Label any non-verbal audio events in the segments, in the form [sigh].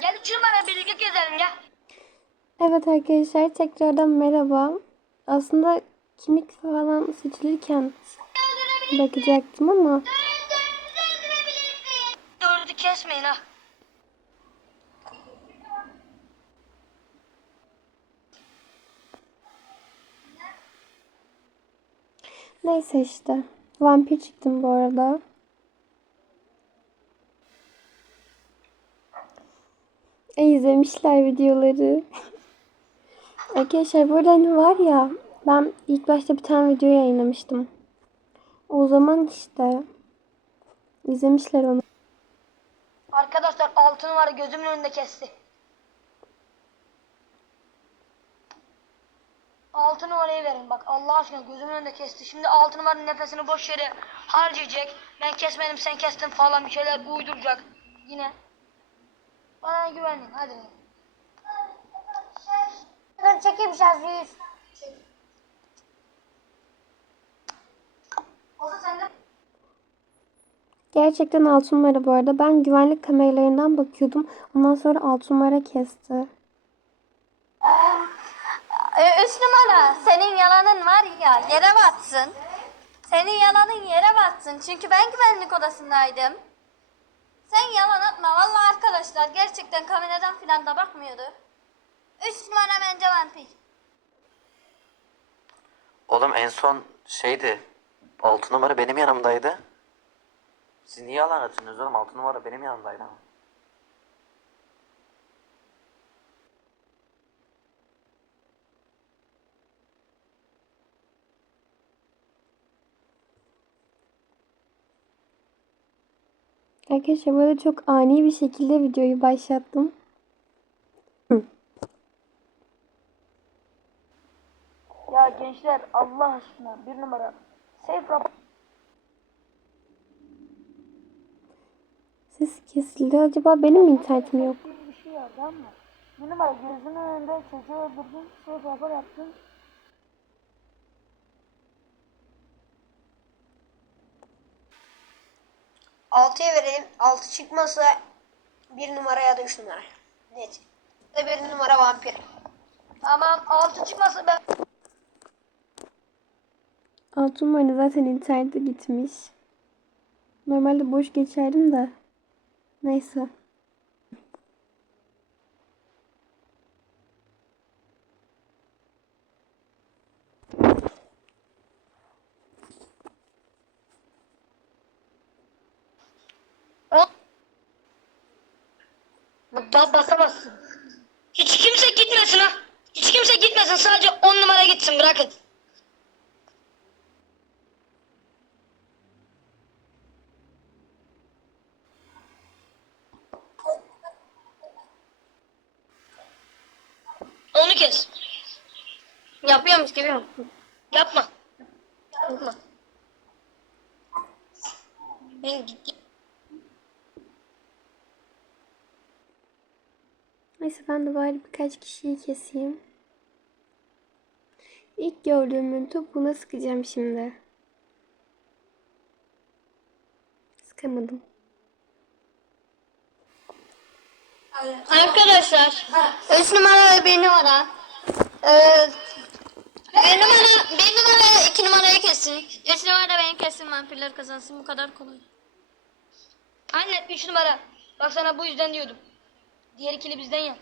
Gel üç numara birlikte gezelim gel. Evet arkadaşlar tekrardan merhaba. Aslında kimlik falan seçilirken bakacaktım ama Dördü kesmeyin ha. neyse işte. Vampir çıktım bu arada. Ay, izlemişler videoları. [laughs] Arkadaşlar burada hani var ya ben ilk başta bir tane video yayınlamıştım. O zaman işte izlemişler onu. Arkadaşlar altı numara gözümün önünde kesti. Altı numarayı verin bak Allah aşkına gözümün önünde kesti. Şimdi altı numaranın nefesini boş yere harcayacak. Ben kesmedim sen kestin falan bir şeyler uyduracak. Yine. Bana güvenin hadi. Ben çekeyim şarjıyı. Olsa Gerçekten altı numara bu arada. Ben güvenlik kameralarından bakıyordum. Ondan sonra altı numara kesti. Ee, üç numara senin yalanın var ya yere batsın. Senin yalanın yere batsın. Çünkü ben güvenlik odasındaydım. Sen yalan atma. Vallahi arkadaşlar gerçekten kameradan filan da bakmıyordu. Üç numara bence vampir. Oğlum en son şeydi. 6 numara benim yanımdaydı. Siz niye yalan atıyorsunuz oğlum? 6 numara benim yanımdaydı ama. Arkadaşlar böyle çok ani bir şekilde videoyu başlattım. Ya gençler Allah aşkına bir numara. Safe rap. Ses kesildi. Acaba benim mi internetim yok? Bir şey var tamam mı? Bir numara gözünün önünde çocuğu öldürdün. Safe rapor yaptın. Altıya verelim. Altı çıkmasa bir numara ya da üç numara. Net. Ve bir numara vampir. Tamam altı çıkmasa ben Altı numara zaten internete gitmiş. Normalde boş geçerdim de. Neyse. Ba basamazsın. Hiç kimse gitmesin ha. Hiç kimse gitmesin. Sadece on numara gitsin bırakın. Onu kes. Yapıyormuş gibi mi? Yapma. Yapma. Ben gittim. Neyse ben de bari birkaç kişiyi keseyim. İlk gördüğümün topuğuna sıkacağım şimdi. Sıkamadım. Arkadaşlar. Üç numara ve bir numara. Ee, bir numara, bir numara iki numarayı kesin. Üç numara beni kesin vampirler kazansın bu kadar kolay. Aynen 3 numara. Bak sana bu yüzden diyordum. Diğer ikili bizden ya.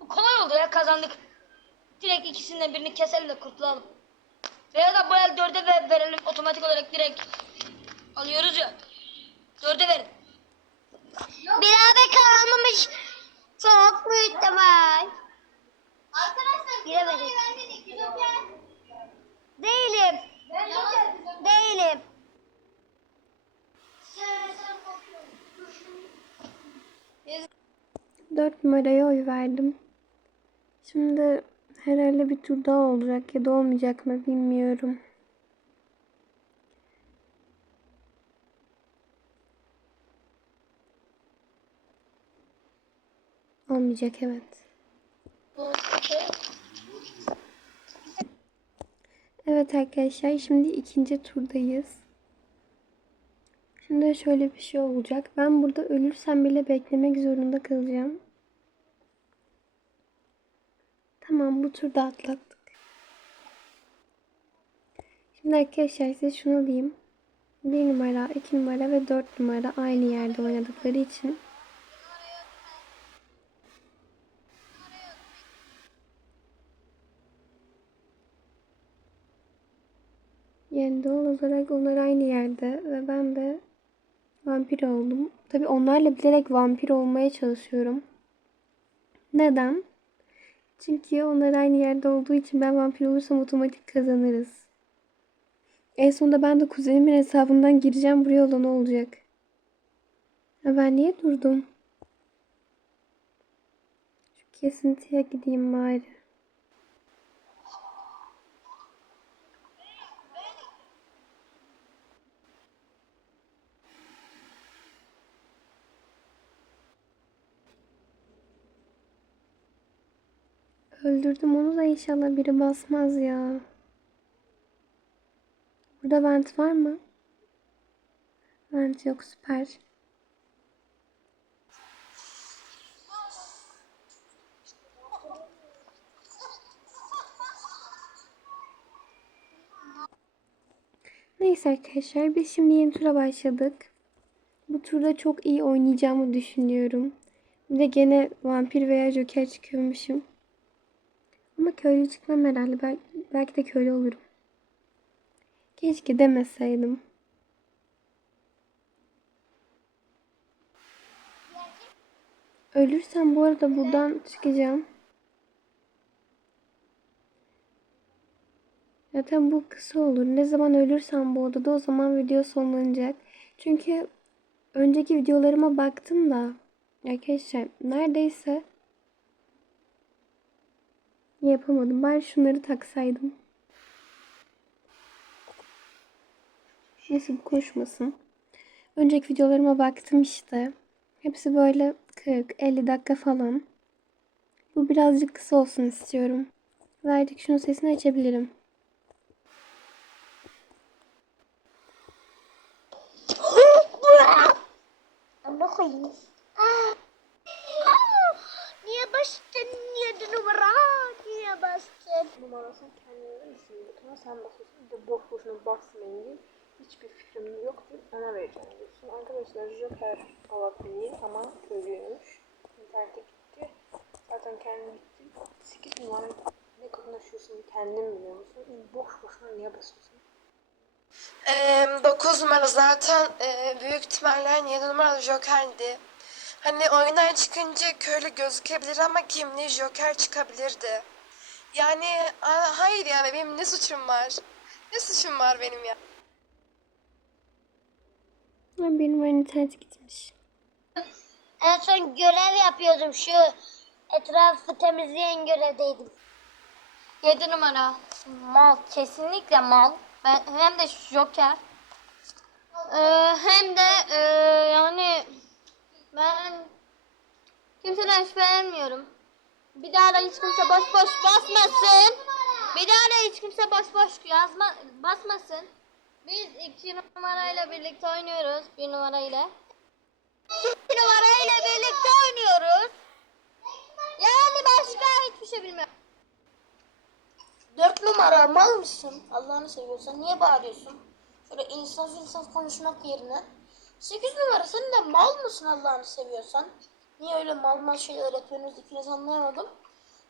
Bu kolay oldu ya kazandık. Direkt ikisinden birini keselim de kurtulalım. Veya da bu el dörde ver, verelim otomatik olarak direkt alıyoruz ya. Dörde verin. Birader kalmamış. Çok büyük ihtimal. Arkadaşlar vermedik. Joker. Değilim. Değilim. 4 numaraya oy verdim. Şimdi herhalde bir tur daha olacak ya da olmayacak mı bilmiyorum. Olmayacak evet. Evet arkadaşlar şimdi ikinci turdayız. Şimdi şöyle bir şey olacak. Ben burada ölürsem bile beklemek zorunda kalacağım. Tamam bu turda atlattık. Şimdi arkadaşlar size şunu diyeyim. 1 numara, 2 numara ve 4 numara aynı yerde oynadıkları için Yani doğal olarak onlar aynı yerde ve ben de vampir oldum. Tabi onlarla bilerek vampir olmaya çalışıyorum. Neden? Çünkü onlar aynı yerde olduğu için ben vampir olursam otomatik kazanırız. En sonunda ben de kuzenimin hesabından gireceğim buraya olan olacak. Ha ben niye durdum? Şu kesintiye gideyim bari. Öldürdüm onu da inşallah biri basmaz ya. Burada vent var mı? Vent yok süper. Neyse arkadaşlar biz şimdi yeni tura başladık. Bu turda çok iyi oynayacağımı düşünüyorum. Bir de gene vampir veya joker çıkıyormuşum. Ama köylü çıkmam herhalde. Belki, belki de köylü olurum. Keşke demeseydim. Ölürsem bu arada buradan çıkacağım. Zaten bu kısa olur. Ne zaman ölürsem bu odada o zaman video sonlanacak. Çünkü önceki videolarıma baktım da arkadaşlar neredeyse yapamadım. Bari şunları taksaydım. Neyse bu koşmasın. Önceki videolarıma baktım işte. Hepsi böyle 40-50 dakika falan. Bu birazcık kısa olsun istiyorum. Verdik şunun sesini açabilirim. [laughs] Ama koyayım. Niye bastın? Yedi numara. Niye bastın? Numarasını kendine isim butona sen basıyorsun. Bir de boş boşuna basmayın diye hiçbir fikrim yoktur. Ona vereceğim diyorsun. Arkadaşlar Joker olabilir ama köylüymüş. İnternete gitti. Zaten kendim gitti. 8 numara ne konuşuyorsun kendin biliyor musun? Boş boşuna niye basıyorsun? 9 numara zaten e, büyük ihtimalle 7 numaralı Joker'di. Hani oyundan çıkınca köylü gözükebilir ama kimliği Joker çıkabilirdi. Yani a- hayır yani benim ne suçum var? Ne suçum var benim ya? Ay, Benim internet gitmiş. En son görev yapıyordum. Şu etrafı temizleyen görevdeydim. 7 numara. Mal. Kesinlikle mal. Ben, hem de Joker. Ee, hem de e, yani ben kimseden şüphelenmiyorum. Bir daha da hiç kimse boş boş basmasın. Bir daha da hiç kimse boş boş yazma basmasın. Biz iki numarayla birlikte oynuyoruz. Bir numarayla. İki numarayla birlikte oynuyoruz. Yani başka hiçbir şey bilmiyorum. Dört numara mal mısın? Allah'ını seviyorsan niye bağırıyorsun? Şöyle insaf insaf konuşmak yerine. Sekiz numara sen de mal mısın Allah'ını seviyorsan? Niye öyle mal mal şeyler yapıyorsunuz ikiniz anlayamadım.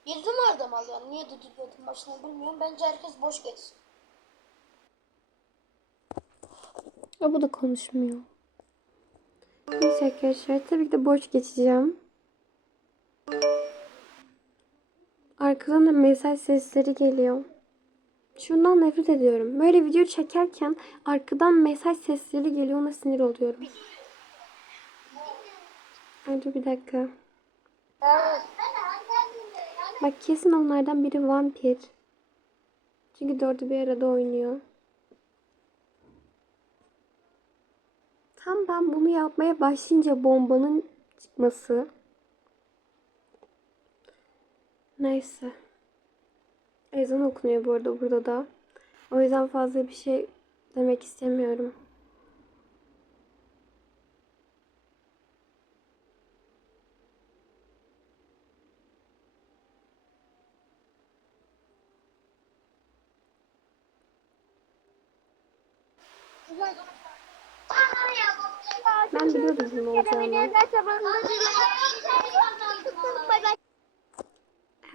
Yedi numara da mal yani. Niye düdüklüyordun başına bilmiyorum. Bence herkes boş geçsin. Ya bu da konuşmuyor. Neyse arkadaşlar tabii ki de boş geçeceğim. Arkadan da mesaj sesleri geliyor. Şundan nefret ediyorum. Böyle video çekerken arkadan mesaj sesleri geliyor ona sinir oluyorum. Dur bir dakika. Bak kesin onlardan biri vampir. Çünkü dördü bir arada oynuyor. Tam ben bunu yapmaya başlayınca bombanın çıkması. Neyse. Ezan okunuyor bu arada burada da. O yüzden fazla bir şey demek istemiyorum. Ben biliyordum bunun olacağını.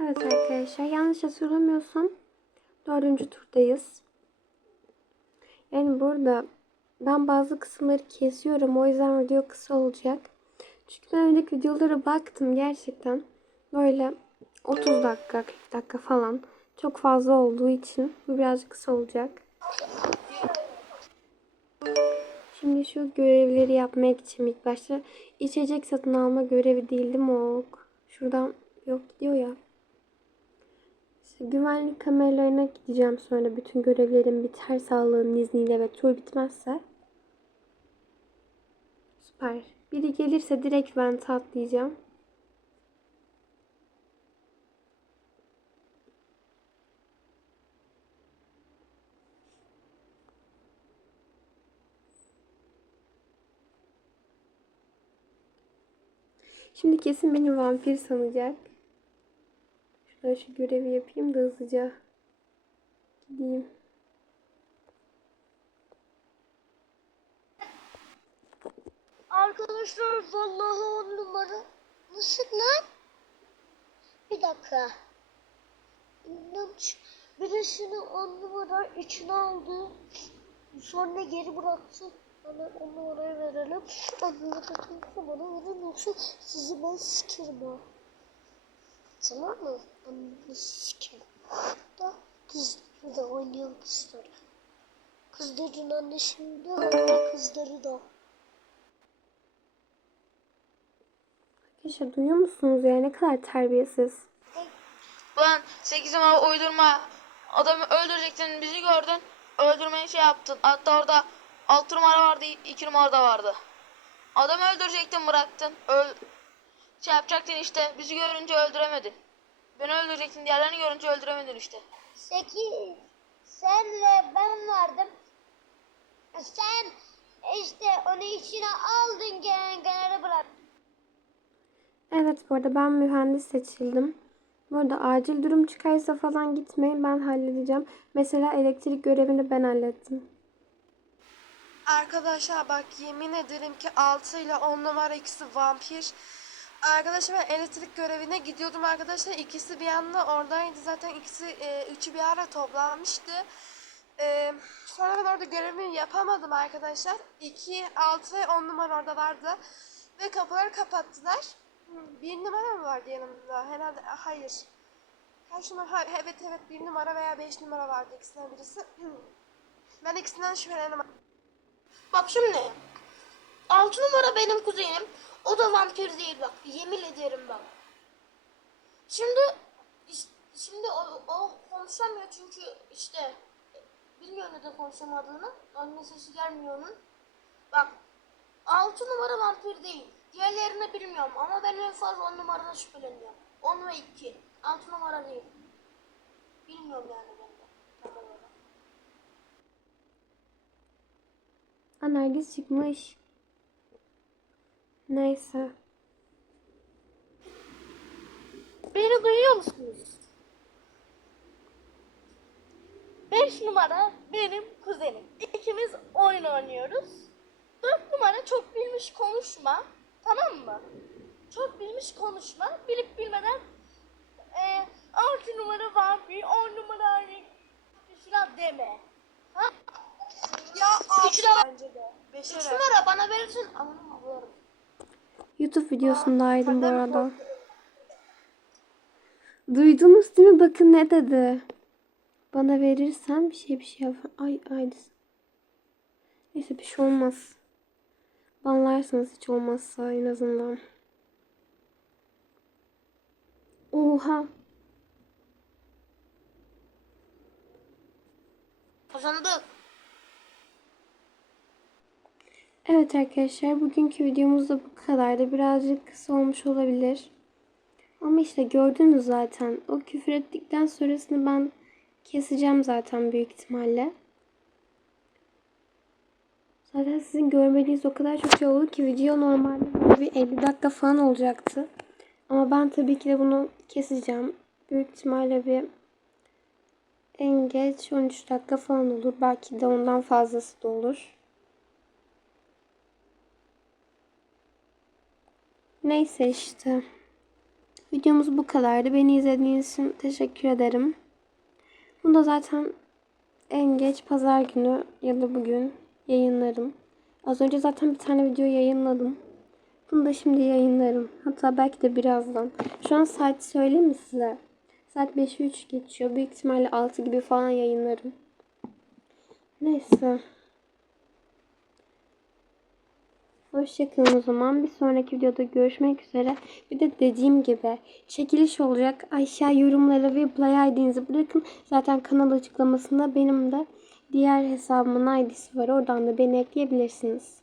Evet arkadaşlar yanlış hatırlamıyorsam dördüncü turdayız. Yani burada ben bazı kısımları kesiyorum o yüzden video kısa olacak. Çünkü ben önceki videolara baktım gerçekten böyle 30 dakika 40 dakika falan çok fazla olduğu için bu birazcık kısa olacak. Şimdi şu görevleri yapmak için ilk başta içecek satın alma görevi değildi mi? Şuradan yok gidiyor ya. İşte güvenlik kameralarına gideceğim sonra bütün görevlerim biter sağlığın izniyle ve tur bitmezse. Süper. Biri gelirse direkt vente atlayacağım. Şimdi kesin beni vampir sanacak. Şuradan şu görevi yapayım da hızlıca gideyim. Arkadaşlar vallahi on numara. Nasıl lan? Bir dakika. Birisini on numara içine aldı. Sonra geri bıraktı. Hemen on numarayı verelim. Numara tutulsa bana verin yoksa sizi ben sikerim ha. Tamam mı? Onu sikerim. Da kızları da oynayan kızları. Kızların annesini de oynayan kızları da. Arkadaşlar duyuyor musunuz ya ne kadar terbiyesiz. Ulan 8 numara uydurma. Adamı öldürecektin bizi gördün. Öldürmeyi şey yaptın. Hatta orada 6 numara vardı 2 numara da vardı. Adamı öldürecektin bıraktın. Öl şey yapacaktın işte. Bizi görünce öldüremedin. Beni öldürecektin diğerlerini görünce öldüremedin işte. Sekiz. Senle ben vardım. Sen işte onu içine aldın gene gene bırak. Evet bu arada ben mühendis seçildim. Bu arada acil durum çıkarsa falan gitmeyin ben halledeceğim. Mesela elektrik görevini ben hallettim. Arkadaşlar bak yemin ederim ki 6 ile 10 numara ikisi vampir. Arkadaşlar ben elektrik görevine gidiyordum arkadaşlar. ikisi bir anda oradaydı. Zaten ikisi e, üçü bir ara toplanmıştı. E, sonra ben orada görevimi yapamadım arkadaşlar. 2, 6 ve 10 numara orada vardı. Ve kapıları kapattılar. Bir numara mı vardı yanımda? Herhalde hayır. Kaç numara? Evet evet bir numara veya 5 numara vardı ikisinden birisi. [clears throat] Ben ikisinden şüphelendim. Bak şimdi. Altı numara benim kuzenim. O da vampir değil bak. Yemin ederim bak. Şimdi şimdi o, o konuşamıyor çünkü işte bilmiyor neden konuşamadığını. Anne sesi gelmiyor onun. Bak altı numara vampir değil. Diğerlerini bilmiyorum ama ben en fazla on numarada şüpheleniyorum. On ve iki. Altı numara değil. Bilmiyorum yani ben de. Tam olarak. Aa, Nergis çıkmış. Neyse. Beni duyuyor musunuz? 5 numara benim kuzenim. İkimiz oyun oynuyoruz. 4 numara çok bilmiş konuşma. Tamam mı? Çok bilmiş konuşma. Bilip bilmeden e, 6 numara vampir, 10 numara falan deme. Ha? Ya Üç numara, bence de. üç numara bana verirsin. Aman. YouTube videosundaydım bu arada. Duydunuz değil mi? Bakın ne dedi. Bana verirsen bir şey bir şey yap. Ay ay. Neyse bir şey olmaz. Banlarsınız hiç olmazsa en azından. Oha. Kazandık. Evet arkadaşlar bugünkü videomuz da bu kadardı. Birazcık kısa olmuş olabilir. Ama işte gördünüz zaten. O küfür ettikten sonrasını ben keseceğim zaten büyük ihtimalle. Zaten sizin görmediğiniz o kadar çok şey oldu ki video normalde bir 50 dakika falan olacaktı. Ama ben tabii ki de bunu keseceğim. Büyük ihtimalle bir en geç 13 dakika falan olur. Belki de ondan fazlası da olur. Neyse işte. Videomuz bu kadardı. Beni izlediğiniz için teşekkür ederim. Bunu da zaten en geç pazar günü ya da bugün yayınlarım. Az önce zaten bir tane video yayınladım. Bunu da şimdi yayınlarım. Hatta belki de birazdan. Şu an saat söyleyeyim mi size? Saat 5'e 3 geçiyor. Büyük ihtimalle 6 gibi falan yayınlarım. Neyse. Hoşçakalın o zaman. Bir sonraki videoda görüşmek üzere. Bir de dediğim gibi çekiliş olacak. Aşağı yorumlara ve play ID'nizi bırakın. Zaten kanal açıklamasında benim de diğer hesabımın ID'si var. Oradan da beni ekleyebilirsiniz.